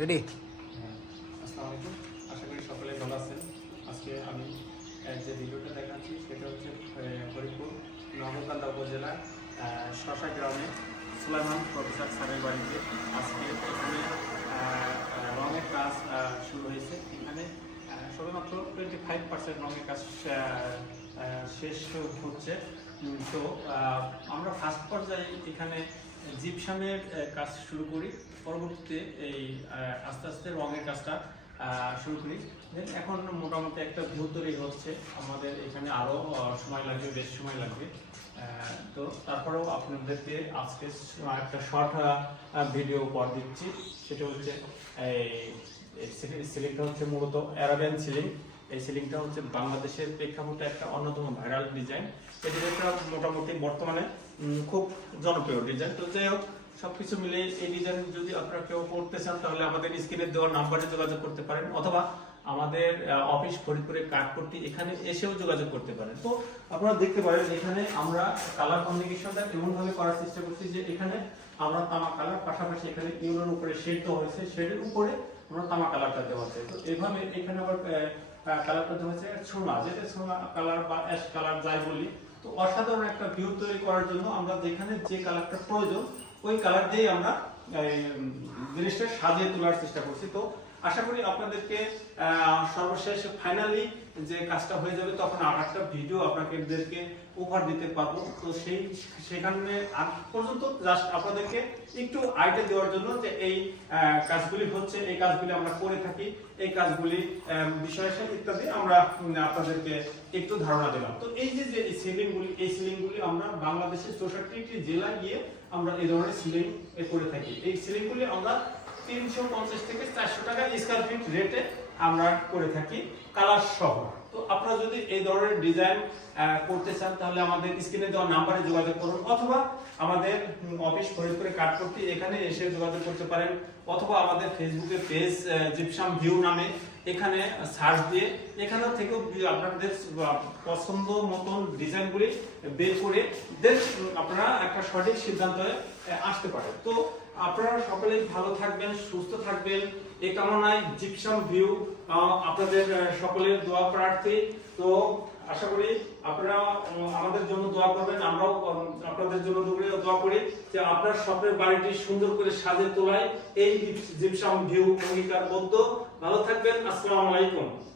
Ready আসসালামু আলাইকুম। আশা করি সকলে ভালো আছেন। আজকে আমি যে ভিডিওটা দেখাচ্ছি, সেটা হচ্ছে হরিপুর নবকান্দা উপজেলা শশা গ্রামে সুলাইমান প্রফেসর স্যারের বাড়িতে আজকে এখানে রঙের কাজ শুরু হয়েছে। এখানে সবেমাত্র টোয়েন্টি ফাইভ পার্সেন্ট রঙের কাজ শেষ হচ্ছে। তো আমরা ফার্স্ট পর্যায়ে এখানে জিপসামের কাজ শুরু করি। পরবর্তীতে এই আস্তে আস্তে রঙের কাজটা শুরু করি। Then এখন মোটামুটি একটা ভিউ তৈরি হচ্ছে। আমাদের এখানে আরও সময় লাগবে, বেশ সময় লাগবে। তো তারপরেও আপনাদেরকে আজকে একটা শর্ট ভিডিও পর দিচ্ছি। সেটা হচ্ছে এই সিলিংটা হচ্ছে মূলত অ্যারাবিয়ান সিলিং এই সিলিংটা হচ্ছে বাংলাদেশের প্রেক্ষাপটে একটা অন্যতম ভাইরাল ডিজাইন। এই ডিজাইনটা মোটামুটি বর্তমানে খুব জনপ্রিয় ডিজাইন। তো যাই হোক, সবকিছু মিলে এই ডিজাইন যদি আপনারা কেউ করতে চান, তাহলে আমাদের স্ক্রিনে দেওয়া নাম্বারে যোগাযোগ করতে পারেন, অথবা আমাদের অফিস ফরিদপুরে কাঠপট্টি, এখানে এসেও যোগাযোগ করতে পারেন। তো আপনারা দেখতে পারেন, এখানে আমরা কালার কমিউনিকেশনটা এমন ভাবে করার চেষ্টা করছি যে এখানে আমরা তামা কালার, পাশাপাশি এখানে ইউরোর উপরে শেড দেওয়া হয়েছে। শেডের উপরে আমরা তামা কালারটা দেওয়া হয়েছে। তো এইভাবে এখানে আবার কালারটা দেওয়া হয়েছে ছোনা যেটা ছোনা কালার বা অ্যাশ কালার যাই বলি, তো অসাধারণ একটা ভিউ তৈরি করার জন্য আমরা যেখানে যে কালারটা প্রয়োজন, ওই কালার দিয়ে আমরা জিনিসটা সাজিয়ে তোলার চেষ্টা করছি। তো আশা করি আপনাদেরকে সর্বশেষ ফাইনালি যে কাজটা হয়ে যাবে, তখন আর একটা ভিডিও আপনাদেরকে উপহার দিতে পারব। তো সেই, সেখানে আগ পর্যন্ত জাস্ট আপনাদেরকে একটু আইডিয়া দেওয়ার জন্য যে এই কাজগুলি হচ্ছে, এই কাজগুলি আমরা করে থাকি, এই কাজগুলি বিষয় ইত্যাদি আমরা আপনাদেরকে একটু ধারণা দিলাম। তো এই যে যে সিলিংগুলি এই সিলিংগুলি আমরা বাংলাদেশের চৌষট্টিটি জেলায় গিয়ে আমরা এই ধরনের সিলিং করে থাকি। এই সিলিংগুলি আমরা তিনশো পঞ্চাশ থেকে চারশো টাকা স্কোয়ার ফিট রেটে আমরা করে থাকি। কালার সহ। তো আপনারা যদি এই ধরনের ডিজাইন করতে চান, তাহলে আমাদের স্ক্রিনে দেওয়া নাম্বারে যোগাযোগ করুন অথবা আমাদের অফিস ফরিদপুরে কাঠপট্টি, এখানে এসে যোগাযোগ করতে পারেন। অথবা আমাদের ফেসবুকে পেজ জিপসাম ভিউ নামে এখানে সার্চ দিয়ে এখানে থেকেও আপনাদের পছন্দ মতন ডিজাইনগুলি বের করে দেন আপনারা একটা সঠিক সিদ্ধান্তে আসতে পারেন। তো আপনারা সকলেই ভালো থাকবেন, সুস্থ থাকবেন। এ কামনায় জিপসাম ভিউ আপনাদের সকলের দোয়া প্রার্থী। তো আশা করি আপনারা আমাদের জন্য দোয়া করবেন, আমরাও আপনাদের জন্য দোয়া- করি যে আপনার স্বপ্নের বাড়িটি সুন্দর করে সাজে তোলায় এই জিপসাম ভিউ অঙ্গীকারবদ্ধ। ভালো থাকবেন, আসসালামু আলাইকুম।